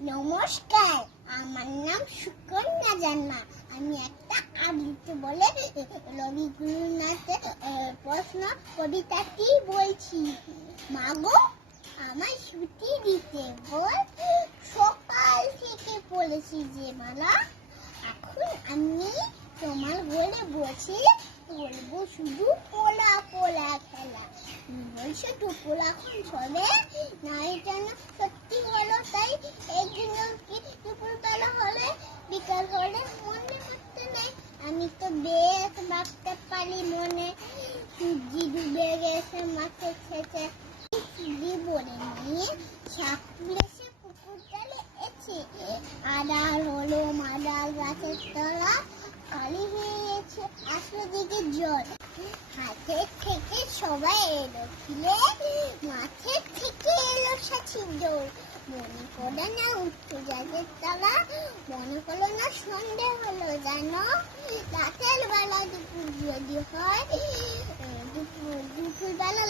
নমস্কার, আমার নাম সুকন্যা জানা। আমি একটা আবৃত্তি বলে রবীন্দ্রনাথের প্রশ্ন কবিতাটি বলছি। মাগো আমায় ছুটি দিতে বল, সকাল থেকে পড়েছি যে মালা। এখন আমি তোমার ঘরে বসে বলবো শুধু পোলা পোলা খেলা। বলছো দুপুর এখন সবে না, এটা না সত্যি হলো তাই। একদিন কি দুপুর বেলা হলে বিকাল হলে মনে করতে নেই। আমি তো বেশ ভাবতে পারি মনে, সূর্যি ডুবে গেছে মাঠে ছেঁচে। বলে নিয়ে সাপড়েছে পুকুর জলে এসে, আড়াল হলো মাদাল গাছের তলা। কালি হয়ে গেছে আসলে দিকে জল, হাতের থেকে সবাই এলো ছিলে, মাঠের থেকে এলো সাথীর দৌড়। মনে করে না উঠতে গাছের তলা, মনে করলো না সন্ধে হলো জানো। রাতের বেলা দুপুর যদি হয়, দুপুর বেলা